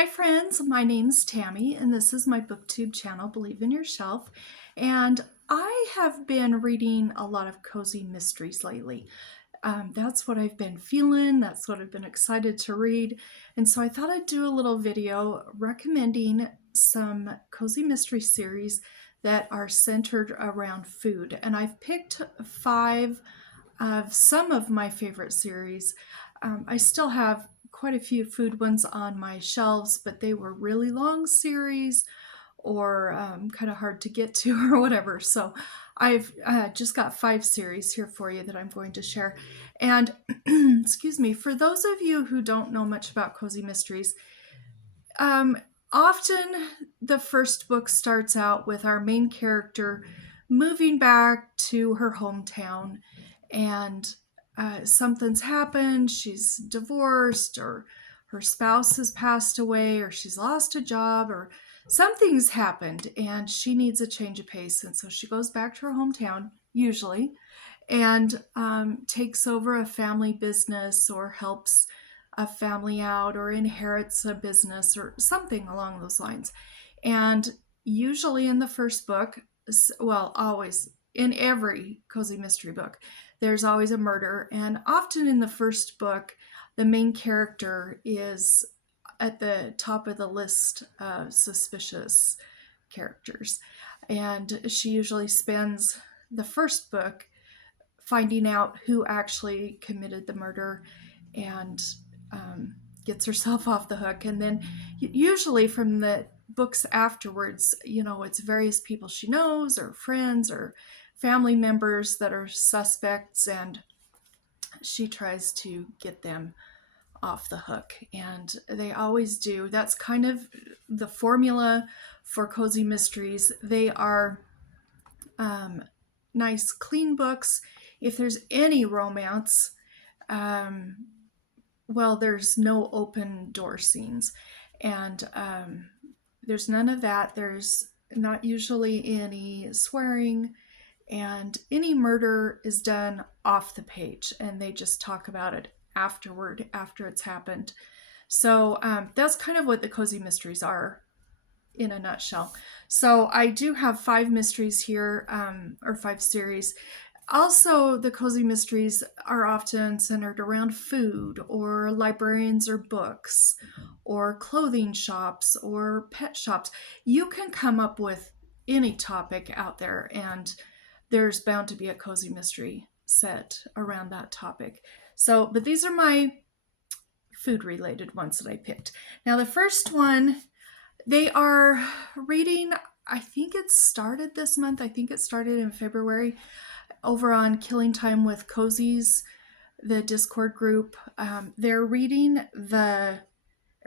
Hi friends, my name's Tammy and this is my booktube channel, Believe in Your Shelf. And I have been reading a lot of cozy mysteries lately. That's what I've been feeling, that's what I've been excited to read. And so I thought I'd do a little video recommending some cozy mystery series that are centered around food. And I've picked 5 of some of my favorite series. I still have quite a few food ones on my shelves, but they were really long series or kind of hard to get to or whatever. So I've just got 5 series here for you that I'm going to share. And excuse me, for those of you who don't know much about cozy mysteries, um, often the first book starts out with our main character moving back to her hometown, and something's happened. She's divorced, or her spouse has passed away, or she's lost a job, or something's happened, and she needs a change of pace. And so she goes back to her hometown, usually, and takes over a family business or helps a family out or inherits a business or something along those lines. And usually in the first book, well, always in every cozy mystery book, there's always a murder. And often in the first book, the main character is at the top of the list of suspicious characters. And she usually spends the first book finding out who actually committed the murder and gets herself off the hook. And then usually from the books afterwards, it's various people she knows or friends or family members that are suspects, and she tries to get them off the hook. And they always do. That's kind of the formula for cozy mysteries. They are nice, clean books. If there's any romance, well, there's no open door scenes, and there's none of that. There's not usually any swearing, and any murder is done off the page, and they just talk about it afterward, after it's happened. So that's kind of what the cozy mysteries are in a nutshell. So I do have 5 mysteries here, or 5 series. Also, the cozy mysteries are often centered around food or librarians or books or clothing shops or pet shops. You can come up with any topic out there, and there's bound to be a cozy mystery set around that topic. So, but these are my food related ones that I picked. Now, the first one, they are reading, I think it started this month. I think it started in February over on Killing Time with Cozies, the Discord group. They're reading the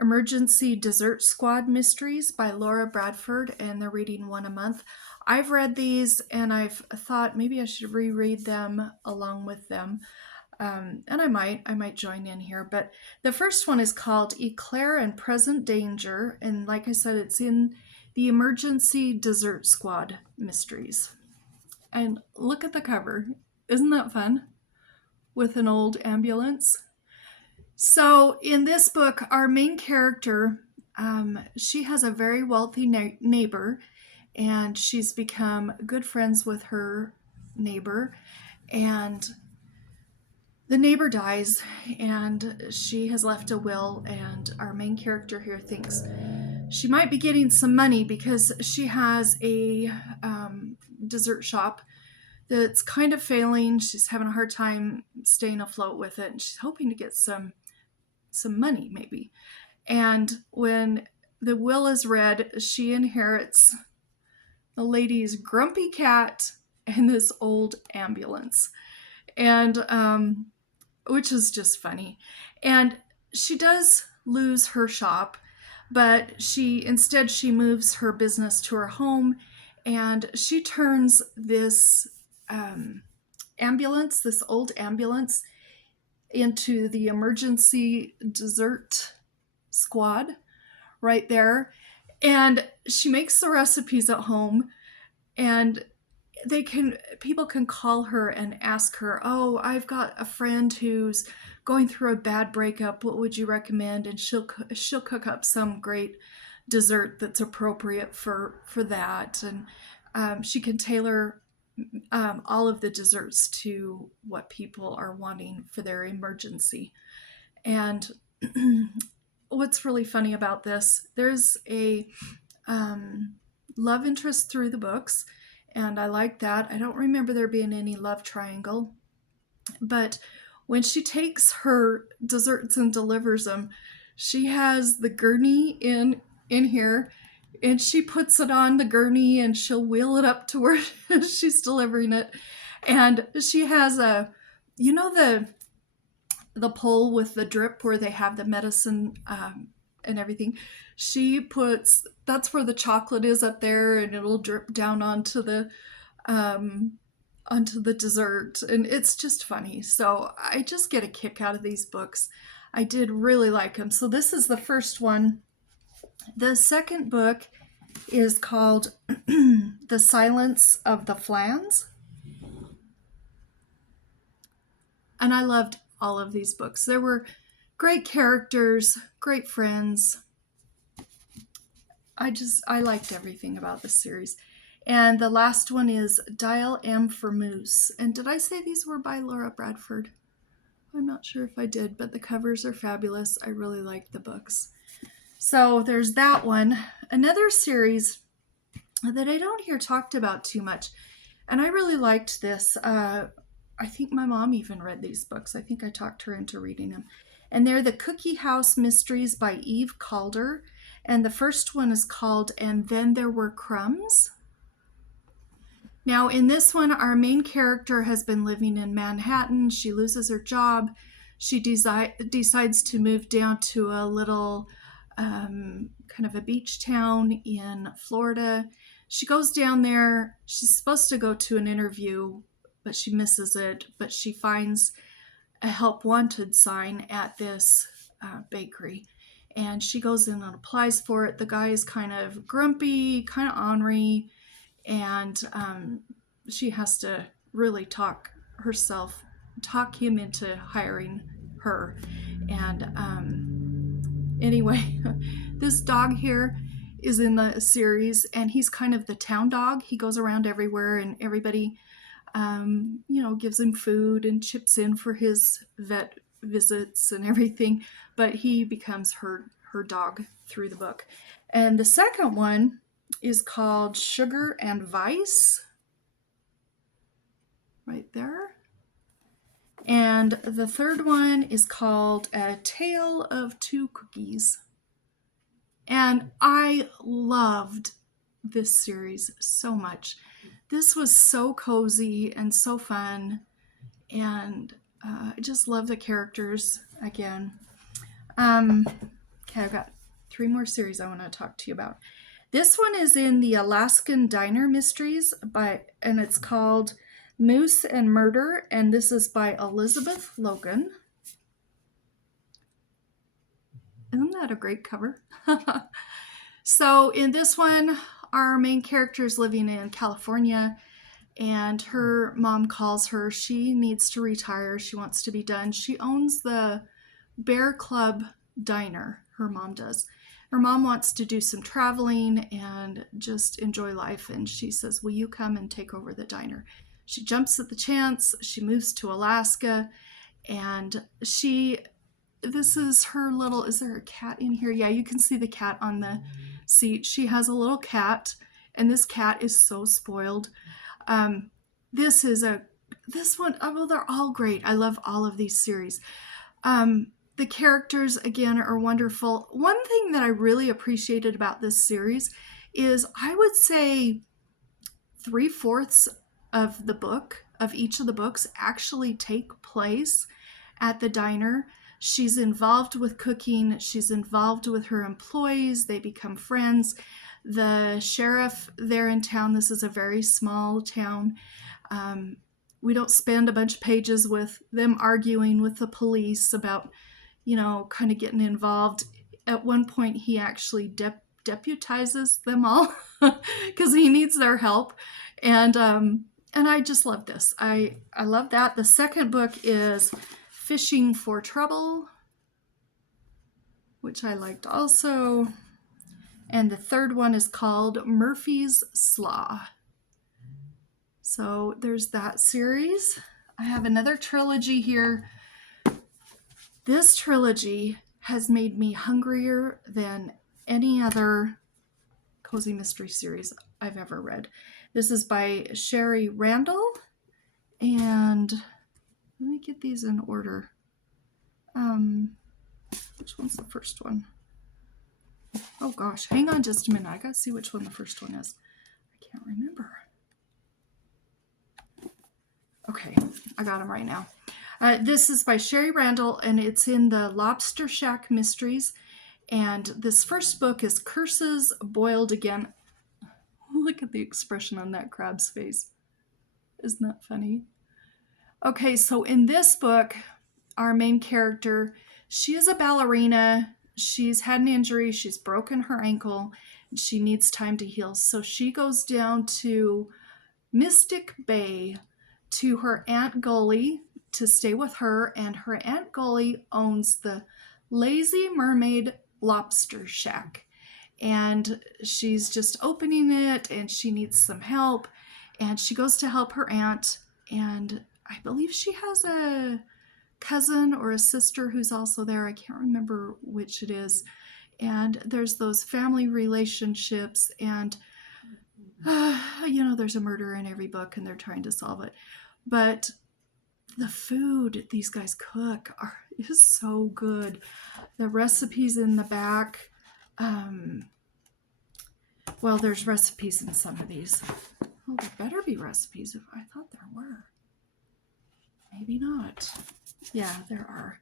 Emergency Dessert Squad Mysteries by Laura Bradford, and they're reading one a month. I've read these, and I've thought maybe I should reread them along with them. And I might join in here. But the first one is called Eclair and Present Danger, and like I said, it's in the Emergency Dessert Squad Mysteries. And look at the cover. Isn't that fun? With an old ambulance. So in this book, our main character, she has a very wealthy neighbor, and she's become good friends with her neighbor. And the neighbor dies, and she has left a will, and our main character here thinks she might be getting some money because she has a dessert shop that's kind of failing. She's having a hard time staying afloat with it, and she's hoping to get some money maybe. And when the will is read, she inherits the lady's grumpy cat and this old ambulance, and which is just funny. And she does lose her shop, but she moves her business to her home, and she turns this ambulance, this old ambulance, into the emergency dessert squad right there. And she makes the recipes at home, and people can call her and ask her, oh, I've got a friend who's going through a bad breakup, what would you recommend? And she'll cook up some great dessert that's appropriate for that. And she can tailor all of the desserts to what people are wanting for their emergency. And what's really funny about this, there's a love interest through the books, and I like that. I don't remember there being any love triangle, but when she takes her desserts and delivers them, she has the gurney in here, and she puts it on the gurney and she'll wheel it up to where she's delivering it. And she has you know, the pole with the drip where they have the medicine and everything. That's where the chocolate is up there, and it'll drip down onto the dessert, and it's just funny. So I just get a kick out of these books. I did really like them. So this is the first one. The second book is called The Silence of the Flans. And I loved all of these books. There were great characters, great friends. I liked everything about this series. And the last one is Dial M for Mousse. And did I say these were by Laura Bradford? I'm not sure if I did, but the covers are fabulous. I really liked the books. So there's that one. Another series that I don't hear talked about too much, and I really liked this. I think my mom even read these books. I think I talked her into reading them. And they're the Cookie House Mysteries by Eve Calder. And the first one is called And Then There Were Crumbs. Now, in this one, our main character has been living in Manhattan. She loses her job. She decides to move down to a little kind of a beach town in Florida. She goes down there. She's supposed to go to an interview, but she misses it. But she finds a help wanted sign at this bakery. And she goes in and applies for it. The guy is kind of grumpy, kind of ornery, and she has to really talk him into hiring her. And anyway, this dog here is in the series, and he's kind of the town dog. He goes around everywhere, and everybody gives him food and chips in for his vet visits and everything, but he becomes her dog through the book. And the second one is called Sugar and Vice, right there. And the third one is called A Tale of Two Cookies. And I loved this series so much. This was so cozy and so fun, and I just love the characters again. Okay, I've got 3 more series I want to talk to you about. This one is in the Alaskan Diner Mysteries, and it's called Mousse and Murder, and this is by Elizabeth Logan. Isn't that a great cover? So in this one, our main character is living in California, and her mom calls her. She needs to retire. She wants to be done. She owns the Bear Club Diner. Her mom does. Her mom wants to do some traveling and just enjoy life, and she says, will you come and take over the diner? She jumps at the chance. She moves to Alaska, and this is her little, is there a cat in here? Yeah, you can see the cat on the seat. She has a little cat, and this cat is so spoiled. This one, well, they're all great. I love all of these series. The characters, again, are wonderful. One thing that I really appreciated about this series is, I would say 3/4 of each of the books actually take place at the diner. She's involved with cooking. She's involved with her employees. They become friends. The sheriff there in town, this is a very small town. We don't spend a bunch of pages with them arguing with the police about, kind of getting involved. At one point, he actually deputizes them all because he needs their help. And I just love this. I love that. The second book is Fishing for Trouble, which I liked also. And the third one is called Murphy's Slaw. So there's that series. I have another trilogy here. This trilogy has made me hungrier than any other cozy mystery series I've ever read. This is by Shari Randall. And let me get these in order. Which one's the first one? Oh gosh, hang on just a minute. I gotta see which one the first one is. I can't remember. Okay, I got them right now. This is by Shari Randall, and it's in the Lobster Shack Mysteries. And this first book is Curses Boiled Again. Look at the expression on that crab's face. Isn't that funny? Okay, so in this book, our main character, she is a ballerina. She's had an injury. She's broken her ankle. And she needs time to heal. So she goes down to Mystic Bay to her Aunt Gully to stay with her. And her Aunt Gully owns the Lazy Mermaid Lobster Shack. And she's just opening it and she needs some help. And she goes to help her aunt. And I believe she has a cousin or a sister who's also there. I can't remember which it is. And there's those family relationships, and there's a murder in every book and they're trying to solve it. But the food these guys cook is so good. The recipes in the back, well, there's recipes in some of these. Oh, there better be recipes. If I thought there were. Maybe not. Yeah, there are.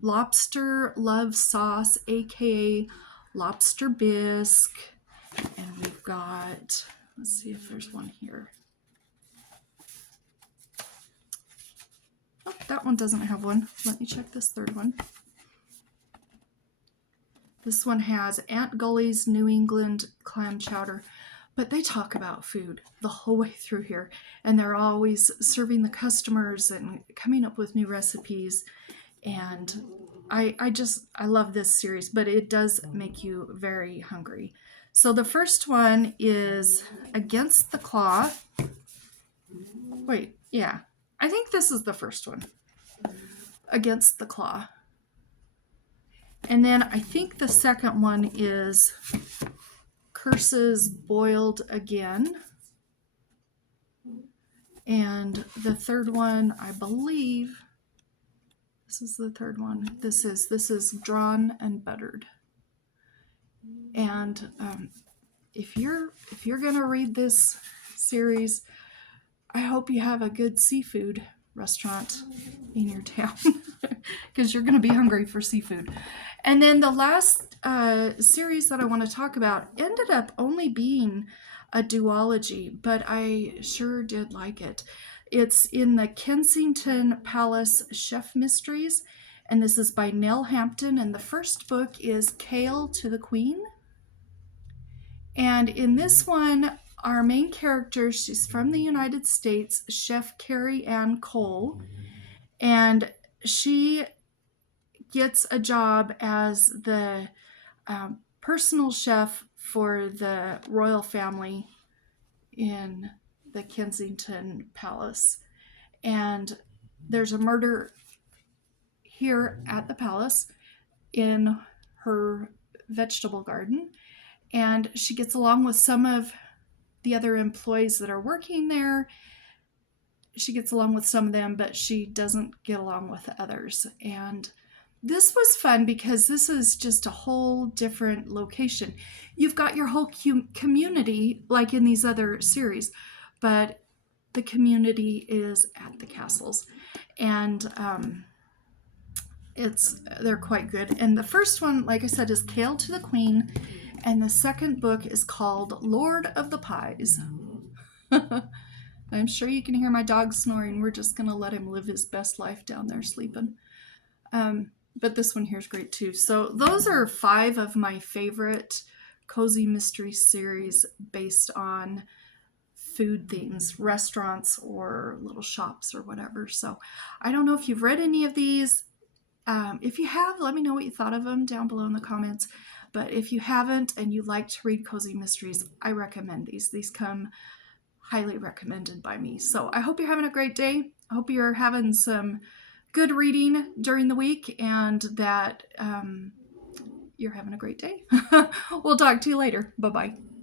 Lobster love sauce, aka lobster bisque. And we've got, let's see if there's one here. Oh, that one doesn't have one. Let me check this third one. This one has Aunt Gully's New England clam chowder. But they talk about food the whole way through here. And they're always serving the customers and coming up with new recipes. And I love this series, but it does make you very hungry. So the first one is Against the Claw. Wait, yeah. I think this is the first one. Against the Claw. And then I think the second one is Curses Boiled Again. And the third one, I believe, this is the third one. This is Drawn and Buttered. And if you're gonna read this series, I hope you have a good seafood restaurant in your town because you're gonna be hungry for seafood. And then the last series that I want to talk about ended up only being a duology, but I sure did like it. It's in the Kensington Palace Chef Mysteries, and this is by Nell Hampton, and the first book is Kale to the Queen. And in this one, our main character, she's from the United States, Chef Carrie Ann Cole, and she gets a job as the personal chef for the royal family in the Kensington Palace. And there's a murder here at the palace in her vegetable garden. And she gets along with some of the other employees that are working there. She gets along with some of them, but she doesn't get along with the others. And this was fun because this is just a whole different location. You've got your whole community like in these other series, but the community is at the castles. And they're quite good. And the first one, like I said, is Kale to the Queen. And the second book is called Lord of the Pies. I'm sure you can hear my dog snoring. We're just going to let him live his best life down there sleeping. But this one here is great too. So those are 5 of my favorite cozy mystery series based on food things, restaurants or little shops or whatever. So I don't know if you've read any of these. If you have, let me know what you thought of them down below in the comments. But if you haven't and you like to read cozy mysteries, I recommend these. These come highly recommended by me. So I hope you're having a great day. I hope you're having some good reading during the week and that you're having a great day. We'll talk to you later. Bye-bye.